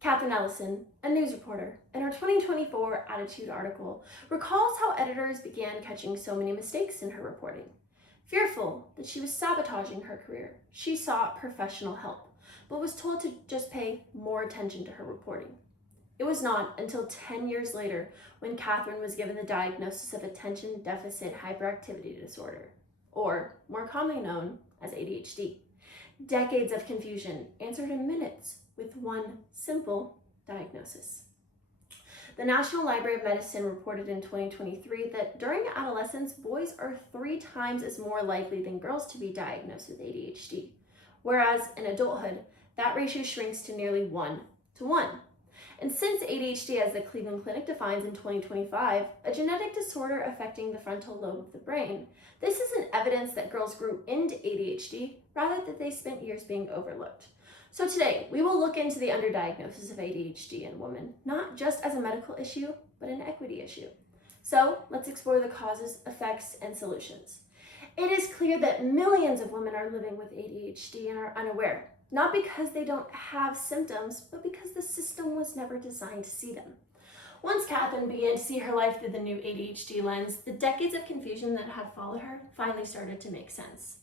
Catherine Ellison, a news reporter, in her 2024 Attitude article, recalls how editors began catching so many mistakes in her reporting. Fearful that she was sabotaging her career, she sought professional help, but was told to just pay more attention to her reporting. It was not until 10 years later when Catherine was given the diagnosis of attention deficit hyperactivity disorder, or more commonly known as ADHD. Decades of confusion answered in minutes with one simple diagnosis. The National Library of Medicine reported in 2023 that during adolescence, boys are 3 times as more likely than girls to be diagnosed with ADHD, whereas in adulthood, that ratio shrinks to nearly 1 to 1. And since ADHD, as the Cleveland Clinic defines in 2025, a genetic disorder affecting the frontal lobe of the brain, this isn't evidence that girls grew into ADHD, rather that they spent years being overlooked. So today, we will look into the underdiagnosis of ADHD in women, not just as a medical issue, but an equity issue. So let's explore the causes, effects, and solutions. It is clear that millions of women are living with ADHD and are unaware. Not because they don't have symptoms, but because the system was never designed to see them. Once Catherine began to see her life through the new ADHD lens, the decades of confusion that had followed her finally started to make sense.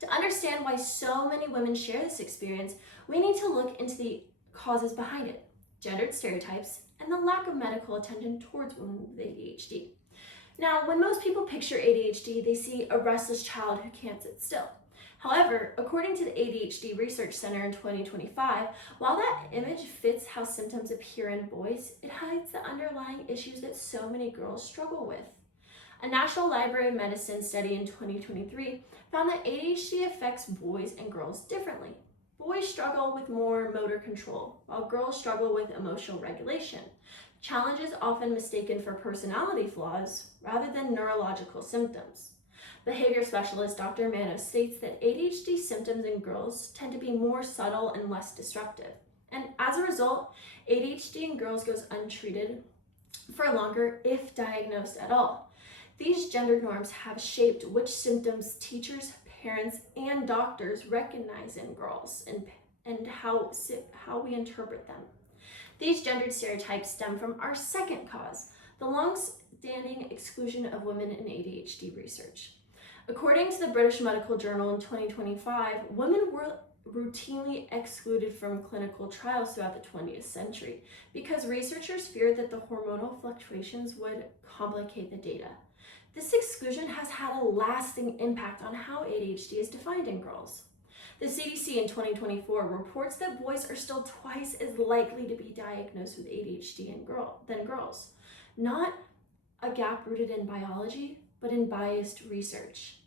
To understand why so many women share this experience, we need to look into the causes behind it, gendered stereotypes, and the lack of medical attention towards women with ADHD. Now, when most people picture ADHD, they see a restless child who can't sit still. However, according to the ADHD Research Center in 2025, while that image fits how symptoms appear in boys, it hides the underlying issues that so many girls struggle with. A National Library of Medicine study in 2023 found that ADHD affects boys and girls differently. Boys struggle with more motor control, while girls struggle with emotional regulation. Challenges often mistaken for personality flaws rather than neurological symptoms. Behavior specialist Dr. Manos states that ADHD symptoms in girls tend to be more subtle and less disruptive. And as a result, ADHD in girls goes untreated for longer if diagnosed at all. These gender norms have shaped which symptoms teachers, parents, and doctors recognize in girls and how we interpret them. These gendered stereotypes stem from our second cause, the long-standing exclusion of women in ADHD research. According to the British Medical Journal in 2025, women were routinely excluded from clinical trials throughout the 20th century because researchers feared that the hormonal fluctuations would complicate the data. This exclusion has had a lasting impact on how ADHD is defined in girls. The CDC in 2024 reports that boys are still twice as likely to be diagnosed with ADHD than girls. Not a gap rooted in biology, but in biased research.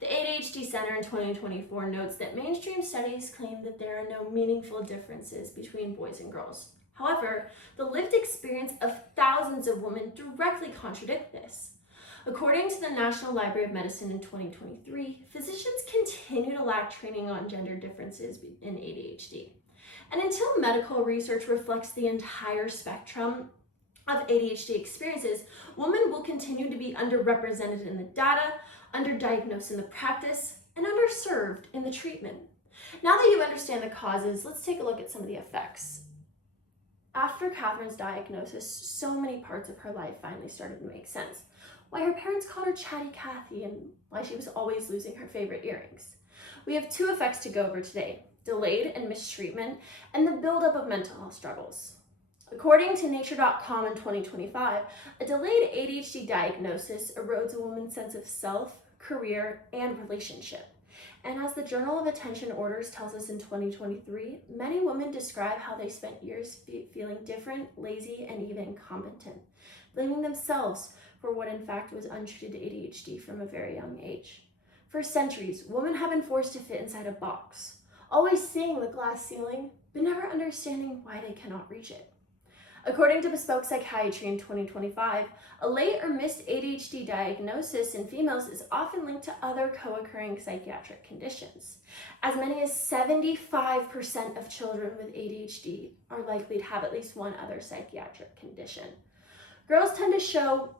The ADHD Center in 2024 notes that mainstream studies claim that there are no meaningful differences between boys and girls. However, the lived experience of thousands of women directly contradict this. According to the National Library of Medicine in 2023, physicians continue to lack training on gender differences in ADHD. And until medical research reflects the entire spectrum of ADHD experiences, women will continue to be underrepresented in the data, underdiagnosed in the practice, and underserved in the treatment. Now that you understand the causes, let's take a look at some of the effects. After Catherine's diagnosis, so many parts of her life finally started to make sense. Why her parents called her Chatty Cathy and why she was always losing her favorite earrings. We have 2 effects to go over today: delayed and mistreatment, and the buildup of mental health struggles. According to Nature.com in 2025, a delayed ADHD diagnosis erodes a woman's sense of self, career, and relationship. And as the Journal of Attention Orders tells us in 2023, many women describe how they spent years feeling different, lazy, and even incompetent, blaming themselves for what in fact was untreated ADHD from a very young age. For centuries, women have been forced to fit inside a box, always seeing the glass ceiling, but never understanding why they cannot reach it. According to Bespoke Psychiatry in 2025, a late or missed ADHD diagnosis in females is often linked to other co-occurring psychiatric conditions. As many as 75% of children with ADHD are likely to have at least one other psychiatric condition. Girls tend to show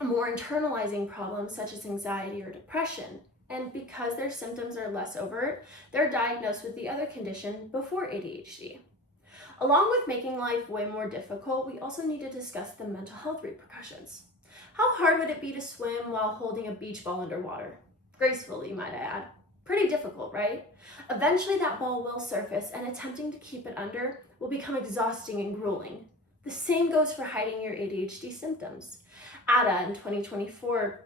more internalizing problems such as anxiety or depression, and because their symptoms are less overt, they're diagnosed with the other condition before ADHD. Along with making life way more difficult, we also need to discuss the mental health repercussions. How hard would it be to swim while holding a beach ball underwater? Gracefully, might I add. Pretty difficult, right? Eventually that ball will surface, and attempting to keep it under will become exhausting and grueling. The same goes for hiding your ADHD symptoms. Ada in 2024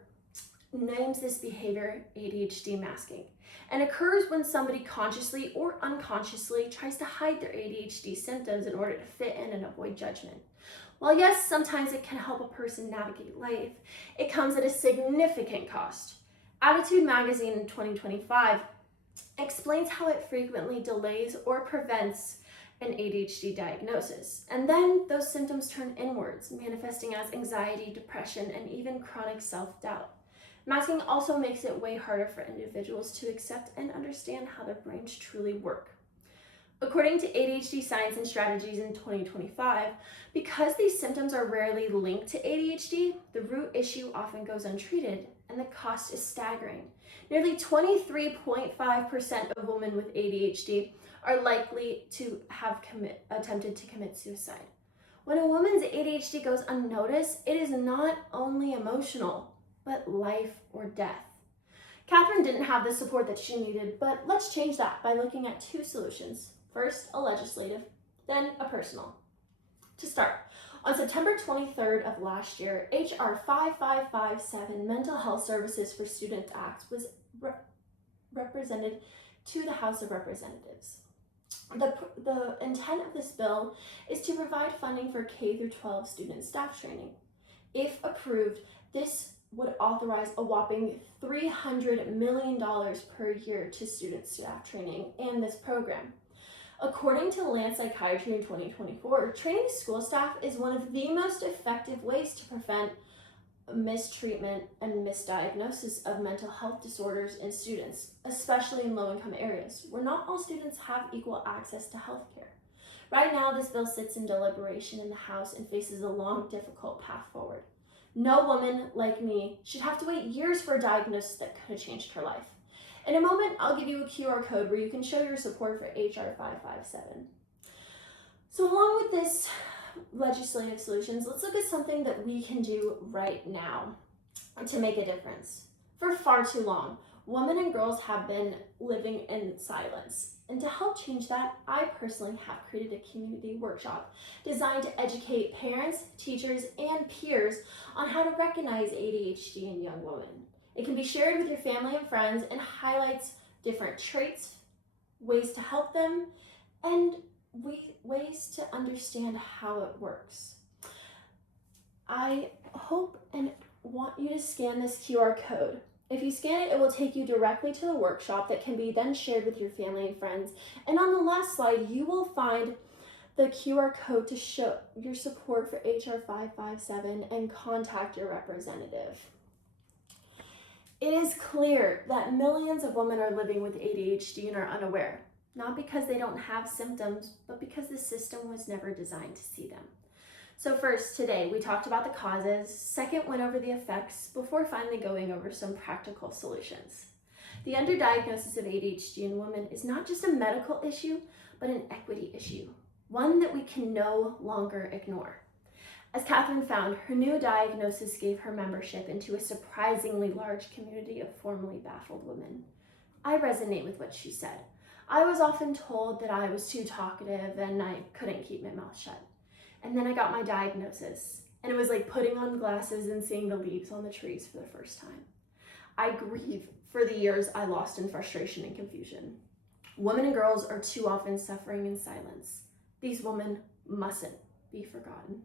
names this behavior ADHD masking, and occurs when somebody consciously or unconsciously tries to hide their ADHD symptoms in order to fit in and avoid judgment. While yes, sometimes it can help a person navigate life, it comes at a significant cost. Attitude magazine in 2025 explains how it frequently delays or prevents an ADHD diagnosis, and then those symptoms turn inwards, manifesting as anxiety, depression, and even chronic self-doubt. Masking also makes it way harder for individuals to accept and understand how their brains truly work. According to ADHD Science and Strategies in 2025, because these symptoms are rarely linked to ADHD, the root issue often goes untreated, and the cost is staggering. Nearly 23.5% of women with ADHD are likely to have attempted to commit suicide. When a woman's ADHD goes unnoticed, it is not only emotional, but life or death. Catherine didn't have the support that she needed, but let's change that by looking at two solutions. First, a legislative, then a personal. To start, on September 23rd of last year, H.R. 5557, Mental Health Services for Students Act, was represented to the House of Representatives. The intent of this bill is to provide funding for K-12 student staff training. If approved, this would authorize a whopping $300 million per year to student staff training in this program. According to Lance Psychiatry in 2024, training school staff is one of the most effective ways to prevent mistreatment and misdiagnosis of mental health disorders in students, especially in low-income areas, where not all students have equal access to health care. Right now, this bill sits in deliberation in the House and faces a long, difficult path forward. No woman like me should have to wait years for a diagnosis that could have changed her life. In a moment, I'll give you a QR code where you can show your support for HR 557. So along with this legislative solutions, let's look at something that we can do right now to make a difference. For far too long, women and girls have been living in silence. And to help change that, I personally have created a community workshop designed to educate parents, teachers, and peers on how to recognize ADHD in young women. It can be shared with your family and friends and highlights different traits, ways to help them, and ways to understand how it works. I hope and want you to scan this QR code. If you scan it, it will take you directly to the workshop that can be then shared with your family and friends. And on the last slide, you will find the QR code to show your support for HR 557 and contact your representative. It is clear that millions of women are living with ADHD and are unaware, not because they don't have symptoms, but because the system was never designed to see them. So first, today, we talked about the causes, second, went over the effects, before finally going over some practical solutions. The underdiagnosis of ADHD in women is not just a medical issue, but an equity issue, one that we can no longer ignore. As Catherine found, her new diagnosis gave her membership into a surprisingly large community of formerly baffled women. I resonate with what she said. I was often told that I was too talkative and I couldn't keep my mouth shut. And then I got my diagnosis, and it was like putting on glasses and seeing the leaves on the trees for the first time. I grieve for the years I lost in frustration and confusion. Women and girls are too often suffering in silence. These women mustn't be forgotten.